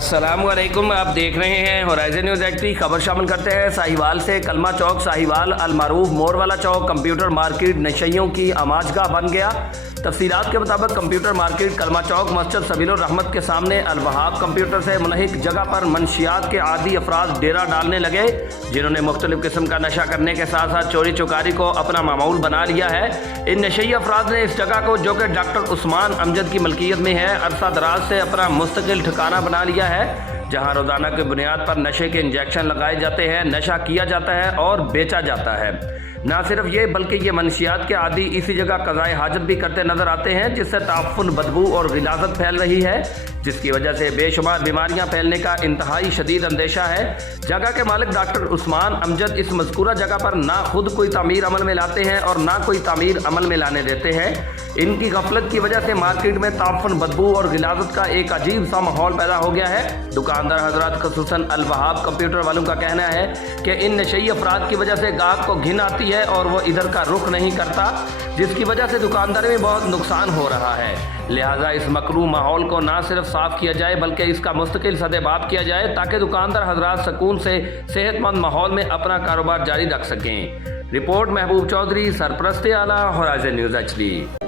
अस्सलामुअलैकुम, आप देख रहे हैं होराइजन न्यूज़ एचडी। खबर शामिल करते हैं साहिवाल से। कलमा चौक साहिवाल अलमारूफ मोर वाला चौक कंप्यूटर मार्केट नशइयों की आमाजगाह बन गया। तफसीलात के मुताबिक कंप्यूटर मार्केट कलमा चौक मस्जिद सबील रहमत के सामने अलवहाब कंप्यूटर से मुनहिक जगह पर मनशियात के आदी अफराद डेरा डालने लगे, जिन्होंने मुख्तलिफ किस्म का नशा करने के साथ साथ चोरी चुकारी को अपना मामूल बना लिया है। इन नशई अफराद ने इस जगह को, जो कि डॉक्टर उस्मान अमजद की मलकियत में है, अरसा दराज से अपना मुस्तकिल ठिकाना बना लिया है, जहां रोजाना की बुनियाद पर नशे के इंजेक्शन लगाए जाते हैं, नशा किया जाता है और बेचा जाता है। ना सिर्फ ये बल्कि ये मनशियात के आदि इसी जगह कज़ाए हाजत भी करते नजर आते हैं, जिससे ताफ़ुन, बदबू और गिलाजत फैल रही है, जिसकी वजह से बेशुमार बीमारियां फैलने का इंतहाई शदीद अंदेशा है। जगह के मालिक डॉक्टर उस्मान अमजद इस मज़कूरा जगह पर ना खुद कोई तामीर अमल में लाते हैं और ना कोई तामीर अमल में लाने देते हैं। इनकी गफलत की वजह से मार्केट में ताफ़ुन, बदबू और गिलाजत का एक अजीब सा माहौल पैदा हो गया है। दुकानदार हजरात खसूसन अलवहाब कंप्यूटर वालों का कहना है कि इन नशई अफराद की वजह से गाहक को घिन आती है और वो इधर का रुख नहीं करता, जिसकी वजह से दुकानदारी में बहुत नुकसान हो रहा है। लिहाजा इस मकरूह माहौल को ना सिर्फ साफ किया जाए बल्कि इसका मुस्तकिल सदेबाब किया जाए, ताकि दुकानदार हजरात सुकून से सेहतमंद माहौल में अपना कारोबार जारी रख सकें। रिपोर्ट महबूब चौधरी, सरपरस्त आला, होराइजन न्यूज़ एचडी।